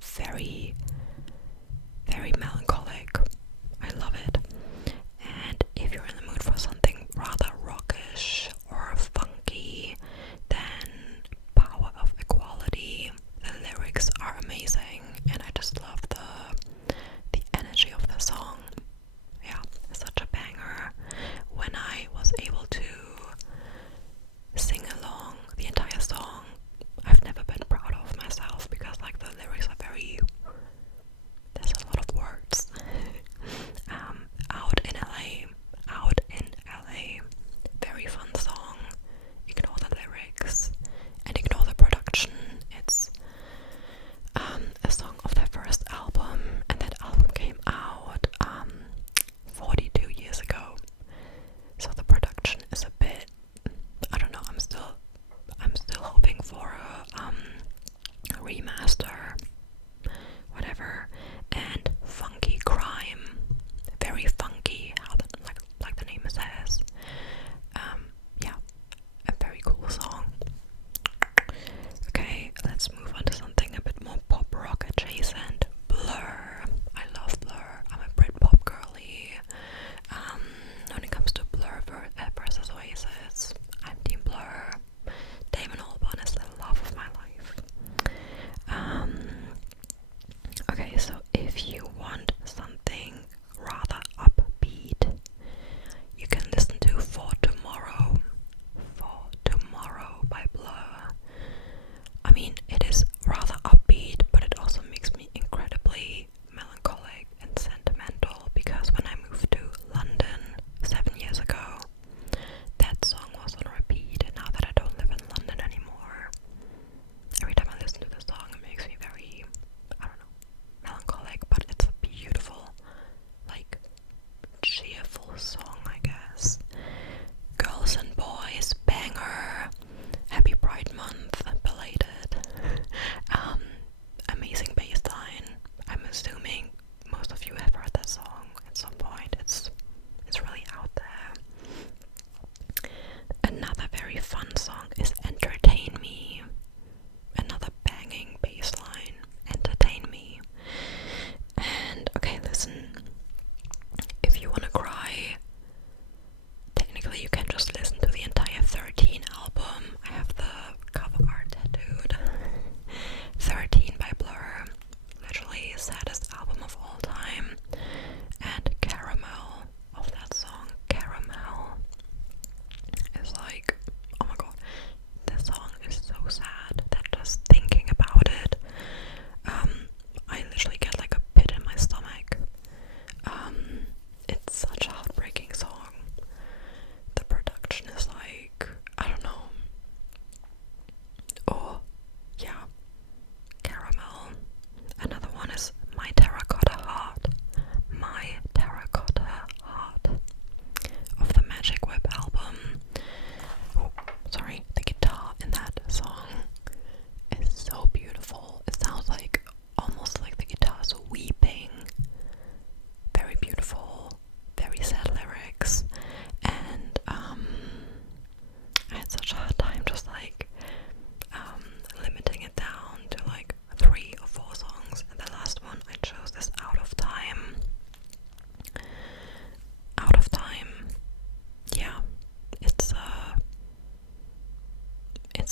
Very, very melancholic. I love it. And if you're in the mood for something rather rockish or funky, then Power of Equality. The lyrics are amazing, and I just love the energy of the song. Yeah, such a banger. When I was able to sing along the entire song, I've never been proud of myself because like the lyrics are very, there's a lot of words. Out in LA, very fun song. Ignore the lyrics and ignore the production. It's a song of their first album, and that album came out 42 years ago. So the production is a bit, I don't know, I'm still hoping for a remaster, whatever. And funky crime, very funky, like the name says. Yeah, a very cool song. Okay, let's move on to something a bit more pop rock adjacent. Blur. I love Blur. I'm a Britpop girly. When it comes to Blur versus Oasis, I'm Team Blur. Damon Albarn is the love of my life. Okay, so if you want something rather upbeat, you can listen to For Tomorrow by Blur. I mean, it is rather upbeat, but it also makes me incredibly melancholic and sentimental because when I moved to London 7 years ago, that song was on repeat, and now that I don't live in London anymore, every time I listen to the song it makes me very, I don't know, melancholic, but it's a beautiful, like, cheerful song, I guess. Girls and Boys, banger. Happy Pride Month, belated. Amazing bass line. I'm assuming most of you have heard that song at some point. It's really out there. Another very fun song is Entertain Me. Another banging bass line. Entertain Me. And okay, listen. If you wanna cry, technically you can just listen to the entire 13 album. I have the cover art tattooed. 13 by Blur. Literally saddest album of all time. And Caramel of that song. Caramel is like, oh my god, this song is so sad that just thinking about it, I literally get like a pit in my stomach. It's such a heartbreaking song. The production is like, I don't know. Oh, yeah. Caramel. Another one is My Terracotta Heart. My Terracotta Heart. Of the Magic Whip album. Oh, sorry. The guitar in that song is so beautiful. It sounds like, almost like the guitar's weeping. Very beautiful. Very sad lyrics. And, I had such a hard time just like, limiting it down to like 3 or 4 songs, and the last one I chose is Out of Time. Out of Time. Yeah, it's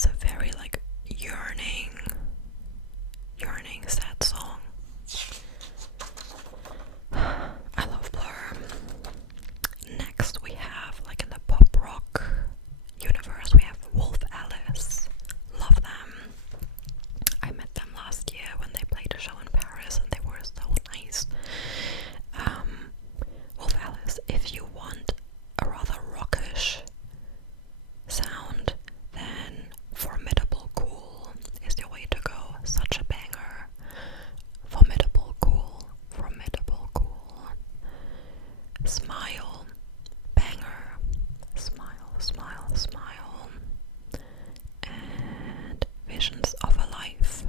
a very like yearning sad song. I love Blur. Next we have, like in the pop rock universe, we have Wolf Alice. Love them. I met them last year when they played a show in Paris and they were so nice. Wolf Alice, if you want a rather rockish sound, then Formidable Cool is your way to go. Such a banger. Formidable Cool. Formidable Cool. Smile. Banger. Smile, smile, smile. And Visions of a Life.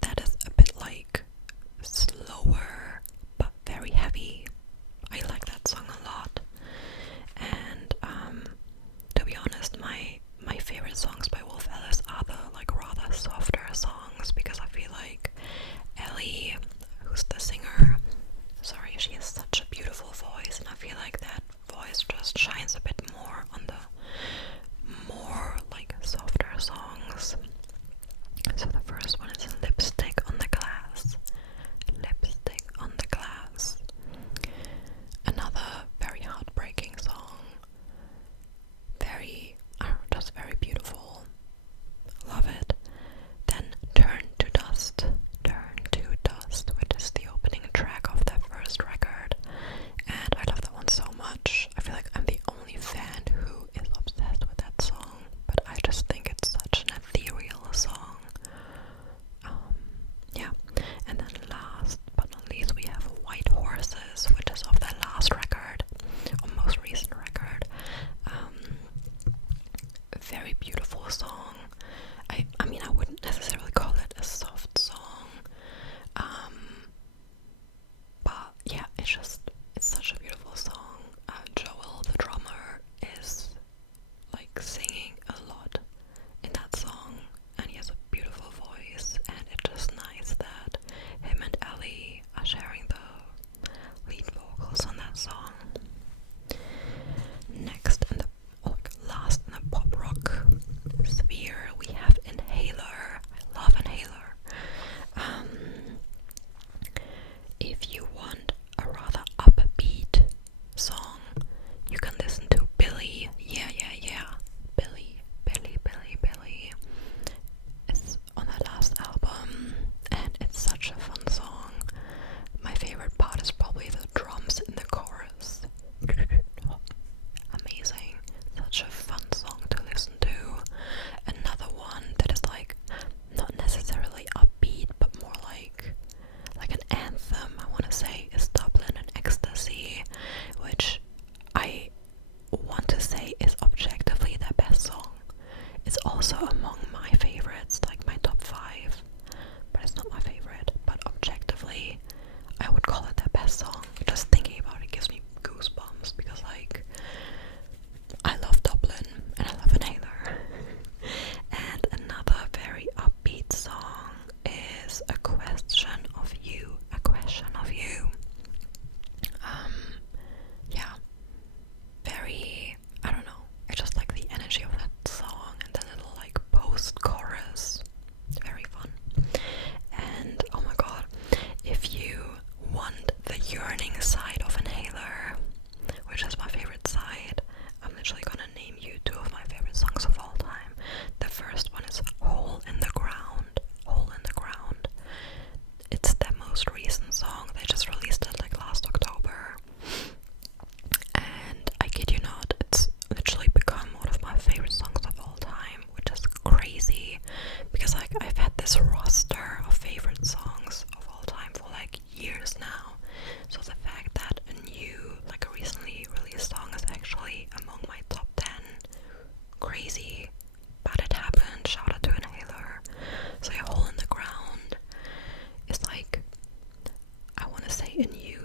That is a bit like slower but very heavy. I like that song a lot. And to be honest, my favorite songs by Wolf Alice are the like rather softer songs, because I feel like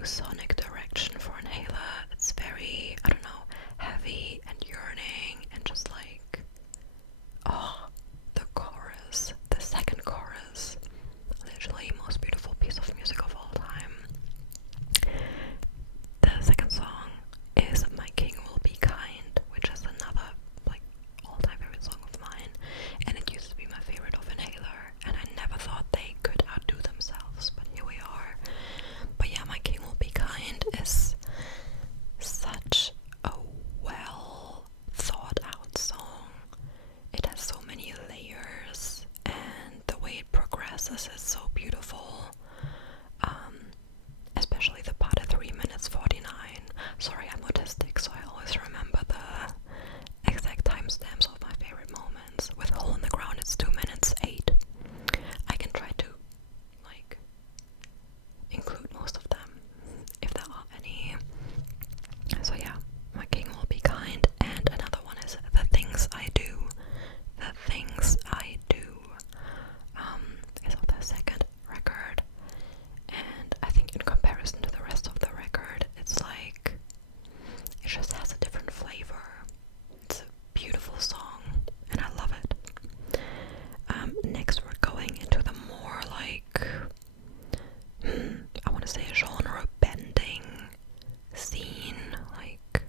sonic direction for Inhaler. It's very, I don't know, heavy and yearning and just like, oh, the chorus, the second chorus, literally most beautiful piece of music of all time. The second song is My King Will Be Kind, which is another like all-time favorite song of mine, and it used to be my favorite of Inhaler, and I never thought they could outdo themselves, but here we are. But yeah, My King Will Be Kind is such a well thought out song. It has so many layers, and the way it progresses is so beautiful. Especially the part at 3 minutes 49. Sorry, I'm autistic, so I always remember the exact timestamps of my favorite moments. With Hole in the Ground, it's 2 minutes 8. I can try to like include most of them if there are any. So yeah, My King Will Be Kind, and another one is The Things I Do. The Things I Do is of the second record, and I think in comparison to the rest of the record, it's like it just has a different flavor. It's a beautiful song, and I love it. Next we're going into the more like I want to say genre bending scene. Like,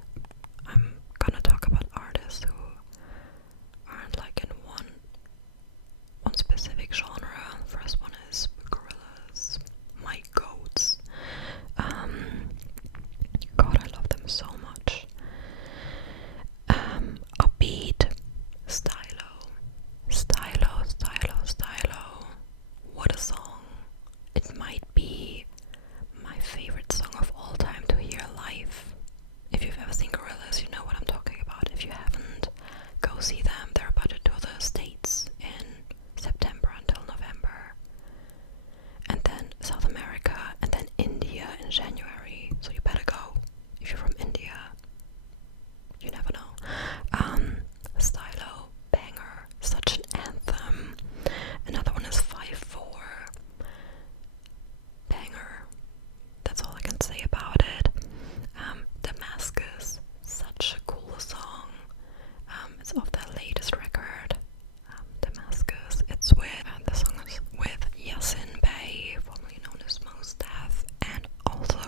I'm gonna talk about artists who aren't like in one specific genre. The first one is Gorillaz, my goats. God, I love them so much. Upbeat, stylo. What a song. It might be my favorite song of all time to hear live. If you've ever seen Gorillaz, you know what I'm talking about. If you haven't, go see them. They're about to tour the States in September until November. And then South America, and then India in January. So you better go if you're from India. You never know. Stylo, banger, such an anthem. Another one is 5-4. Banger. That's all I can say about it. Damascus, such a cool song. It's off their latest record, Damascus. It's with, the song is with Yasin Bey, formerly known as Mos Def, and also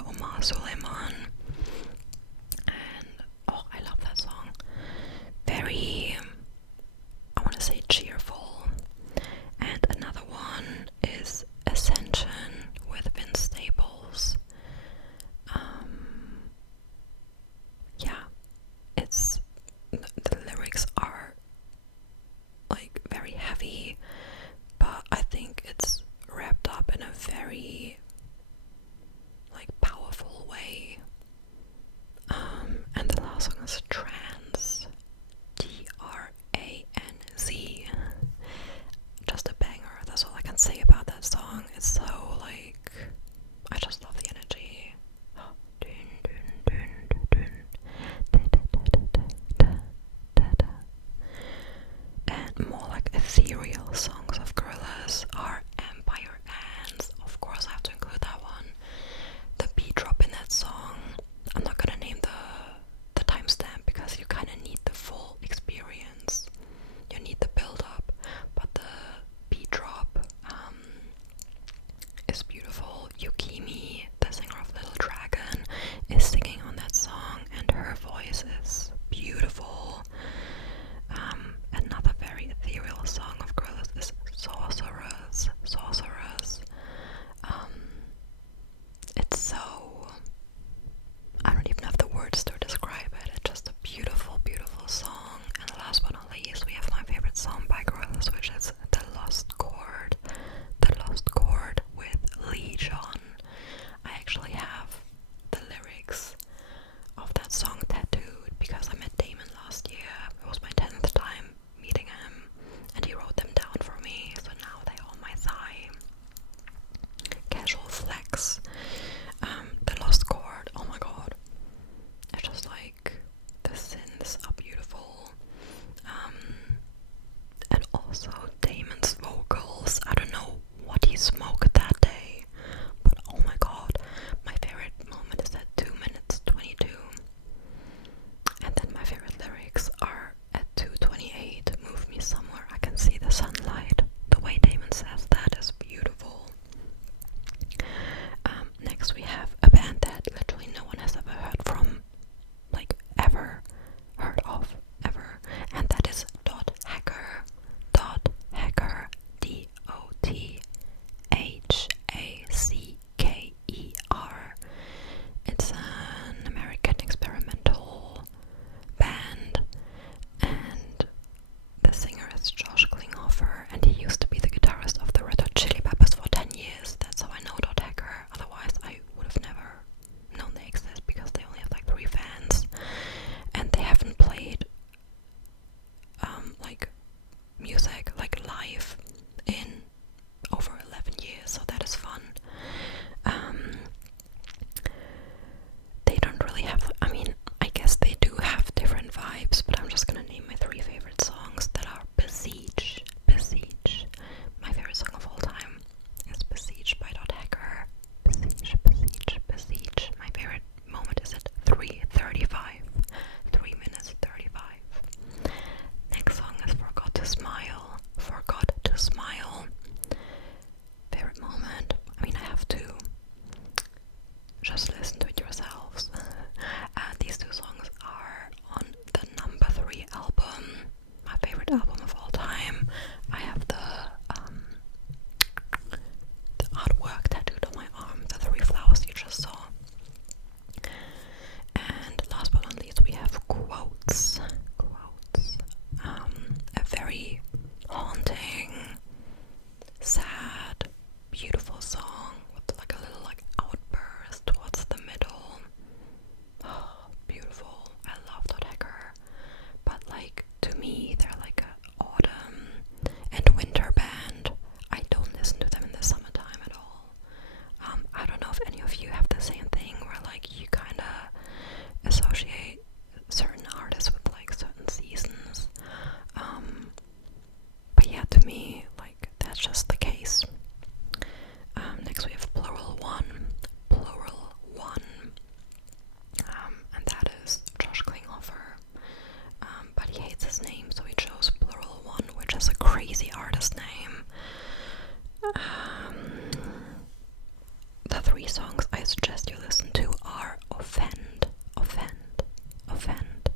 the 3 songs I suggest you listen to are Offend, Offend, Offend.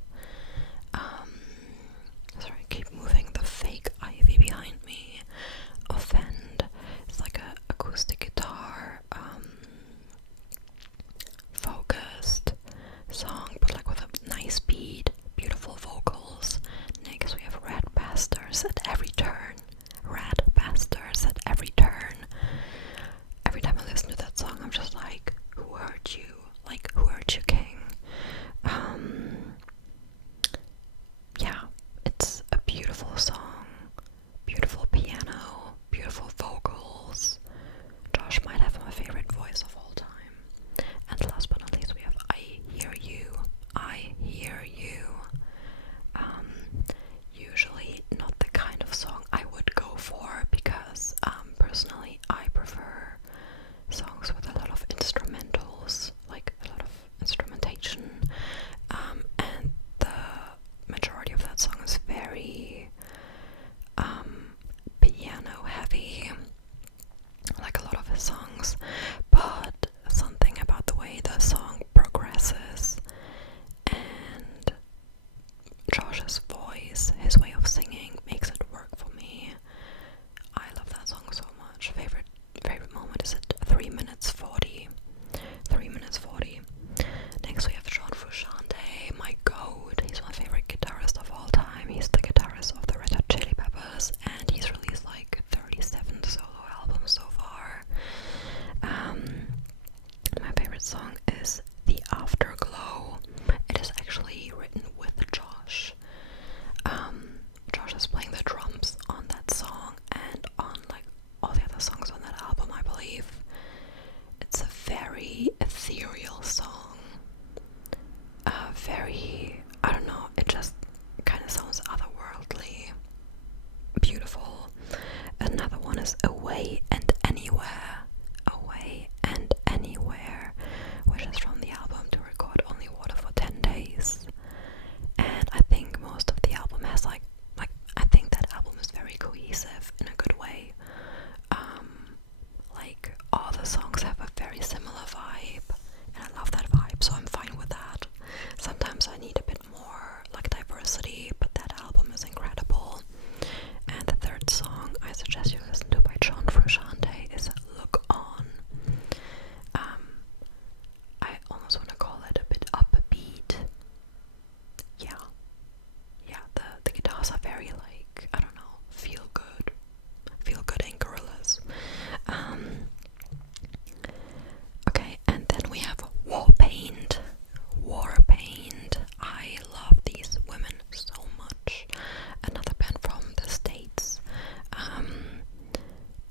Sorry, I keep moving the fake ivy behind me. Offend. It's like a acoustic guitar, focused song, but like with a nice beat, beautiful vocals. Next we have Red Bastards at every turn. Red Bastards at every turn. Every time I listen to that song, I'm just like, who hurt you? Like, who hurt you, King? Yeah, it's a beautiful song, beautiful piano, beautiful vocals. Josh might have my favorite voice of all time. And last but not least, we have I Hear You, I Hear You. Usually not the kind of song I would go for because personally I prefer songs with a lot of instrumentals, like a lot of instrumentation, and the majority of that song is very piano heavy, like a lot of his songs, but something about the way the song progresses and Josh's voice, his way of singing, makes it work for me. I love that song so much. Favorite moment is at 3 minutes 40. 3 minutes 40. Next we have Frusciante, my goat. He's my favorite guitarist of all time. He's the guitarist of the Red Hot Chili Peppers, and he's released like 37 solo albums so far. My favorite song is The Afterglow. It is actually written with Josh. Josh is playing the drums on that song and on like all the other songs on that album, I believe. It's a very ethereal song. Very, I don't know, it just kind of sounds otherworldly. Beautiful. Another one is Away and Anywhere. Away and Anywhere, which is from the album To Record Only Water for 10 Days. And I think most of the album has like I think that album is very cohesive in a good way. Like all the songs have a very similar vibe, and I love that vibe, so I'm fine with that. Sometimes I need a bit more like diversity, but that album is incredible. And the third song I suggest you listen to by John Frusciante is Look On. I almost want to call it a bit upbeat. Yeah, the guitars are very like, I don't know, feel good and Gorillaz. Okay, and then we have Warpaint. I love these women so much. Another band from the States.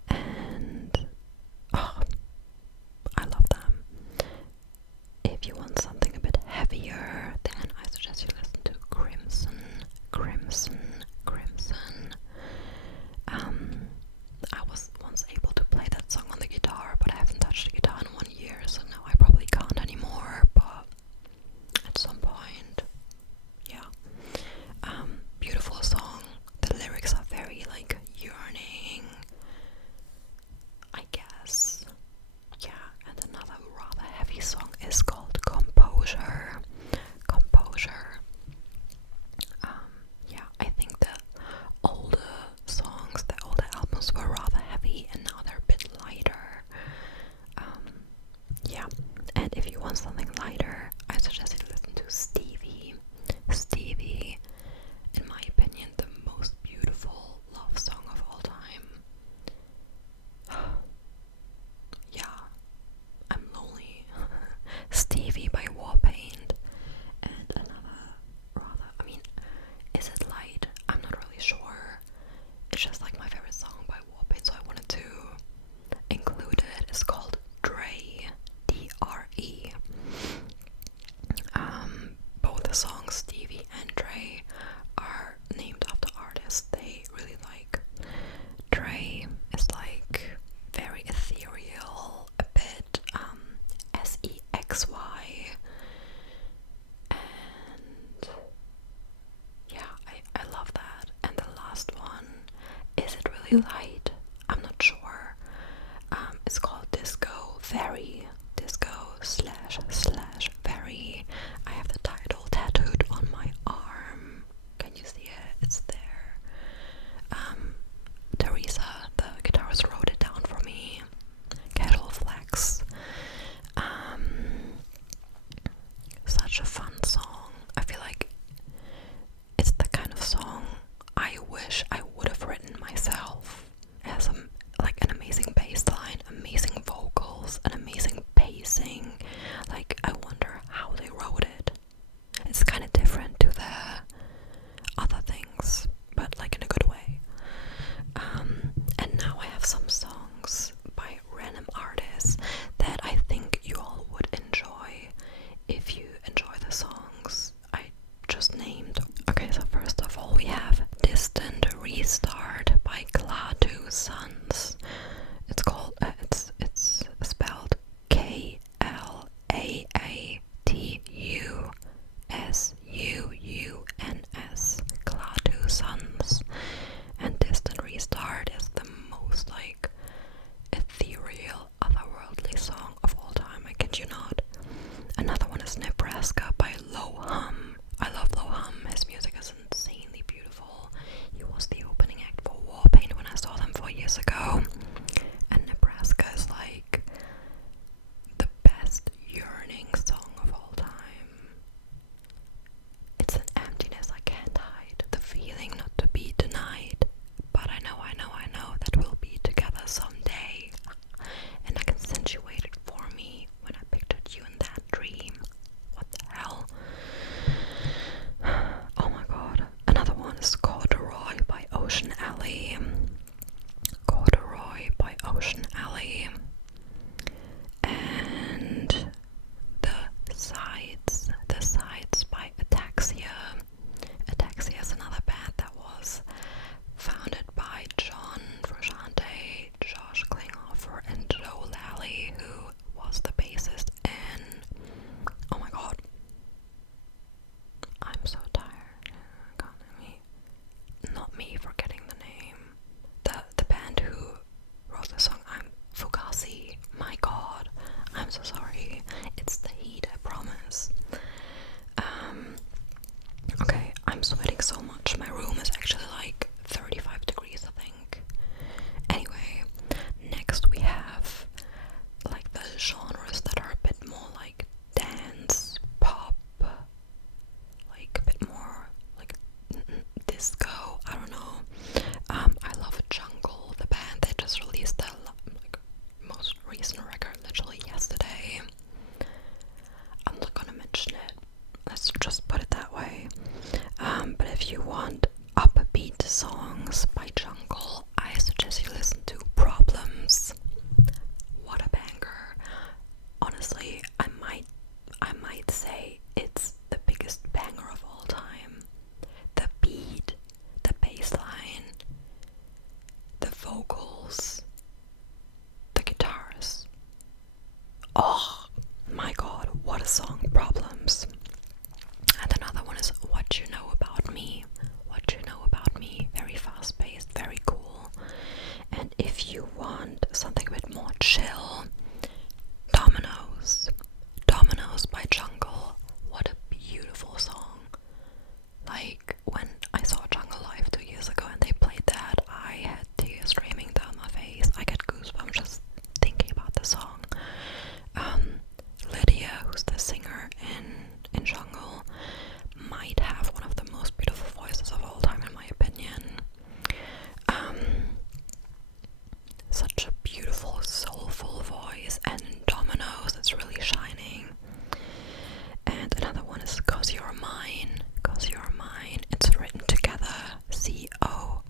And I love them. If you want something a bit heavier, then I suggest you listen to Crimson. I was once able to play that song on the guitar, but I haven't touched the guitar in 1 year, so now I probably can't anymore, but at some point, yeah. Beautiful song. The lyrics are very like yearning, I guess. Yeah, and another rather heavy song is called Composure. Yeah, I think the older songs, the older albums were rather heavy, and now they're a bit lighter. Yeah, and if you want something lighter, I suggest you listen to Stevie. Stevie, in my opinion, the most beautiful love song of all time. Yeah, I'm lonely. Stevie by Warpaint. And another rather, I mean, is it light? I'm not really sure. It's just like my favorite song by Warpaint, so I wanted to include it. It's called Dre, D-R-E. Both the songs, Stevie and Dre, are named after artists they really like. Dre is like very ethereal, a bit S-E-X-Y, and yeah, I love that. And the last one, is it really light? I'm not sure. It's called Disco, very Nebraska by Lohum. I love Lohum. His music is insanely beautiful. He was the opening act for Warpaint when I saw them 4 years ago. And Nebraska is like the best yearning song of all time. It's an emptiness I can't hide, the feeling not to be denied. But I know that we'll be together someday. And accentuated for me when I pictured you in that dream. What the hell? Oh my god. Another one is Corduroy by Ocean Alley. Corduroy by Ocean Alley. And The Sides by Ataxia. Ataxia is another band that was founded by John Frusciante, Josh Klinghoffer, and Joe Lally, who was the bassist in... Oh my god. I'm so tired. Not me forgetting the name. The band who wrote the song Fugazi. My god. I'm so sorry. It's the heat, I promise. Okay, I'm sweating so much. My room is actually like 35 degrees, I think. Anyway, next we have like the genres that are a bit more like dance, pop, like a bit more like disco, I don't know. I love Jungle, the band. They just released their like most recent record literally yesterday. I'm not gonna mention it, let's just put it that way. But if you want upbeat songs by Jungle, I suggest you listen to Problems. What a banger. Honestly, I might say it's the biggest banger of all time. The beat, the bass line, the vocals, the guitars. Oh my god, what a song, Problems. And another one is What You Know About Me. What You Know About Me, very fast paced, very cool. And if you want something a bit more chill, Dominoes. Dominoes by Jungle. What a beautiful song. Like, when I saw Jungle live 2 years ago and they played that, I had tears streaming down my face. I get goosebumps just thinking about the song. Lydia, who's the singer in Jungle, might have one of the most beautiful voices of all time in my opinion. Such a beautiful, soulful voice, and in Dominoes it's really shining. And another one is 'Cause You're Mine. 'Cause You're Mine. It's written together, COSURMYNE.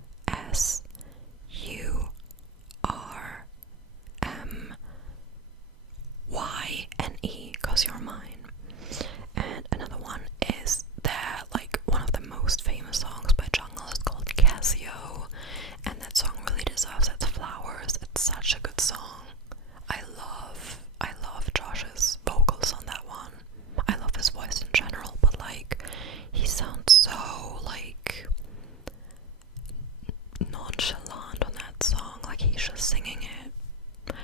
'Cause You're Mine. And another one is that, like, one of the most famous songs by Jungle is called Casio, and that song really deserves its flowers. It's such a good song. I love Josh's vocals on that one. I love his voice in general, but like, he sounds so like nonchalant on that song, like he's just singing it.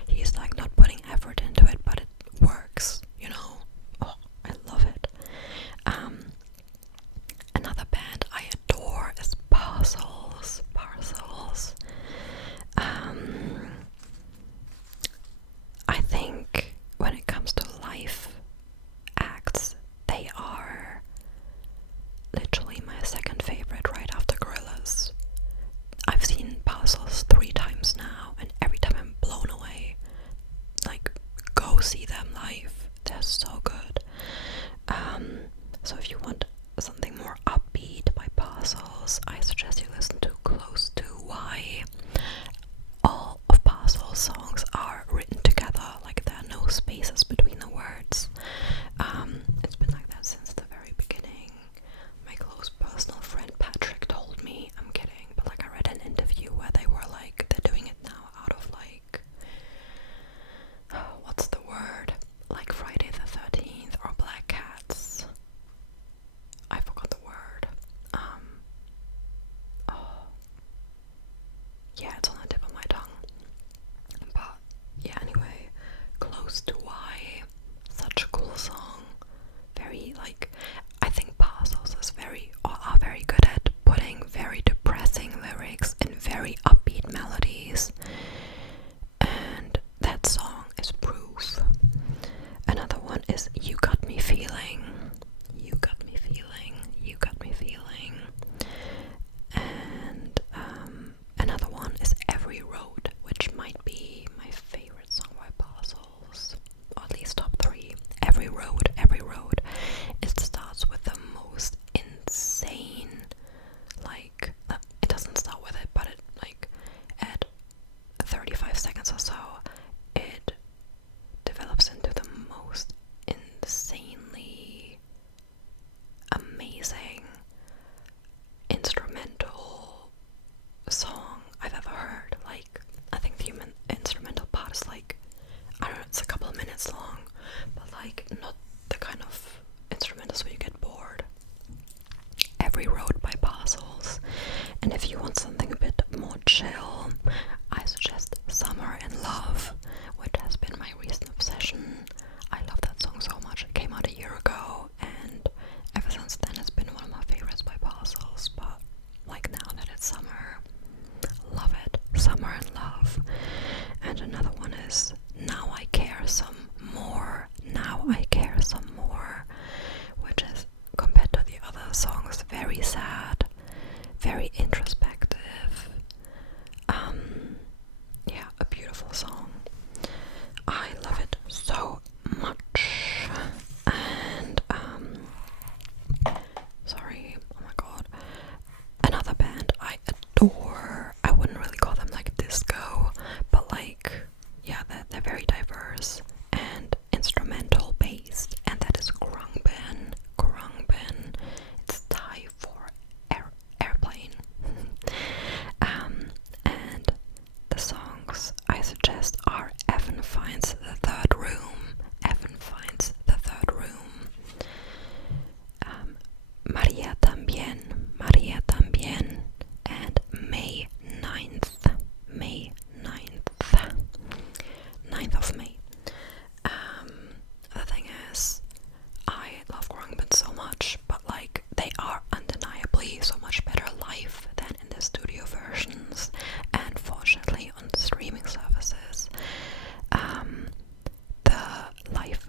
He's like not putting effort into it, but it works, you know. Oh, I love it. Another band I adore is Parcels. I think when it comes to live acts, they are literally my second favorite right after Gorillaz. I've seen Parcels 3 times now, and every time I'm blown away. Like, go see them live. They're so good. So if you want something more upbeat by Parcels, I suggest you listen to Close to Why. All of Parcels songs are written together, like there are no spaces between the words. It's been like that since the very beginning. My close personal friend Patrick told me, I'm kidding, but like I read an interview where they were like, they're doing it now out of like, what's the word? Like Friday the 13th or Black Cats. I forgot the word. Yeah, it's on the tip of my tongue. But yeah, anyway.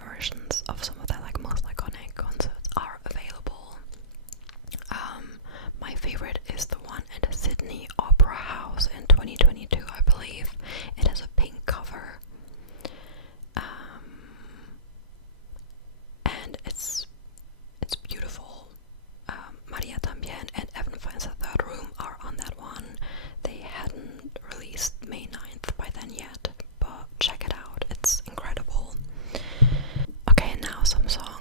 versions of some of their like most iconic concerts are available. My favorite is the one at Sydney Opera House in 2022, I believe. It has a pink cover. And it's beautiful. Maria Tambien and Evan Finds the Third Room are on that one. They hadn't released May 9th by then yet, but check it out, it's incredible. Okay, now some songs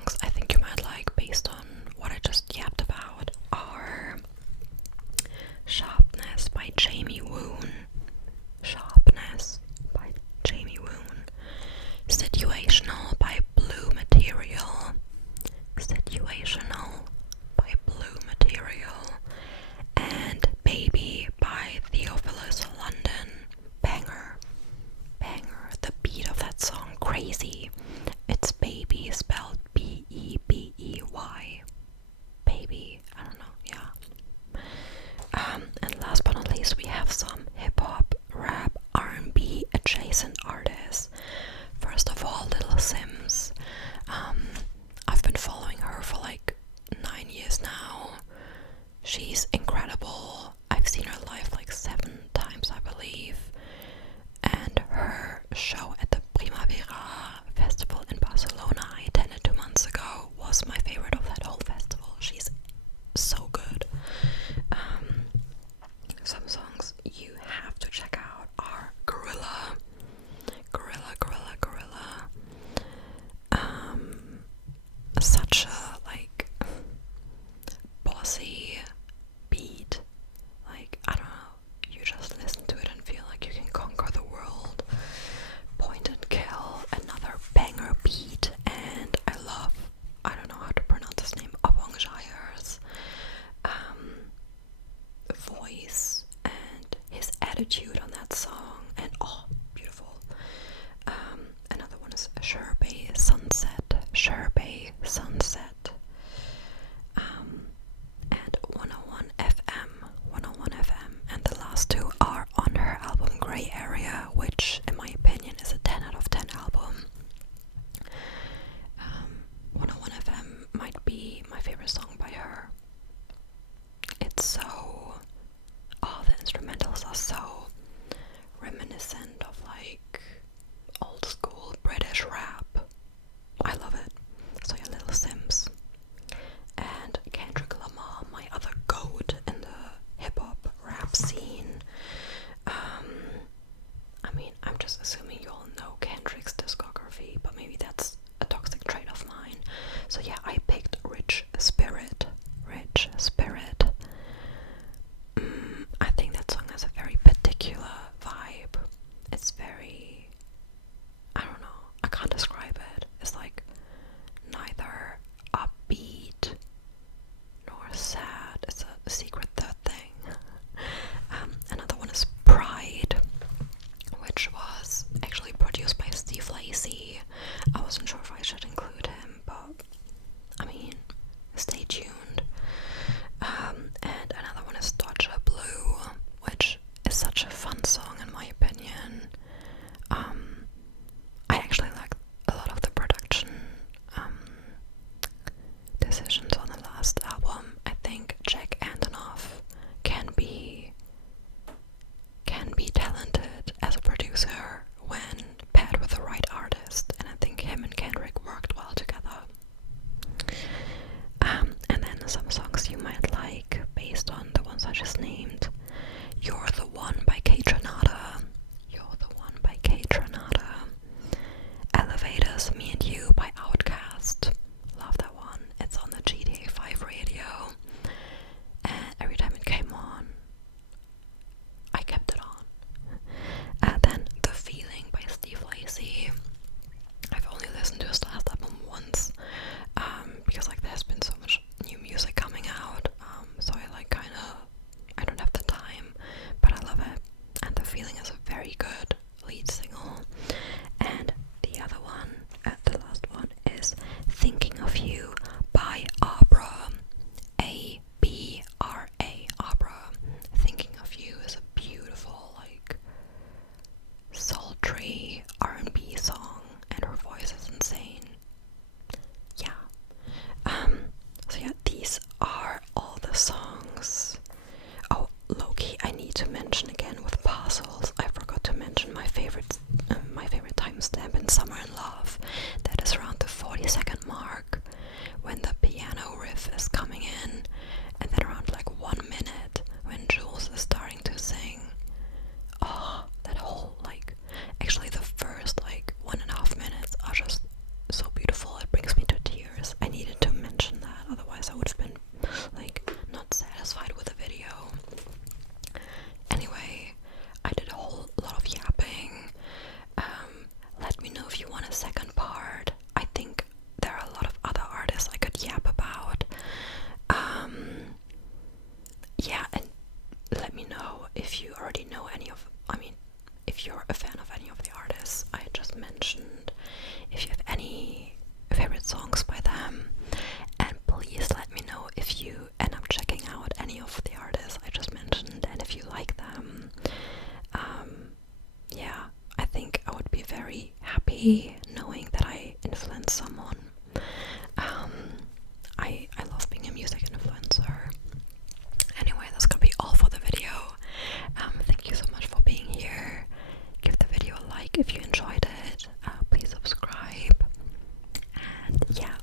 And yeah,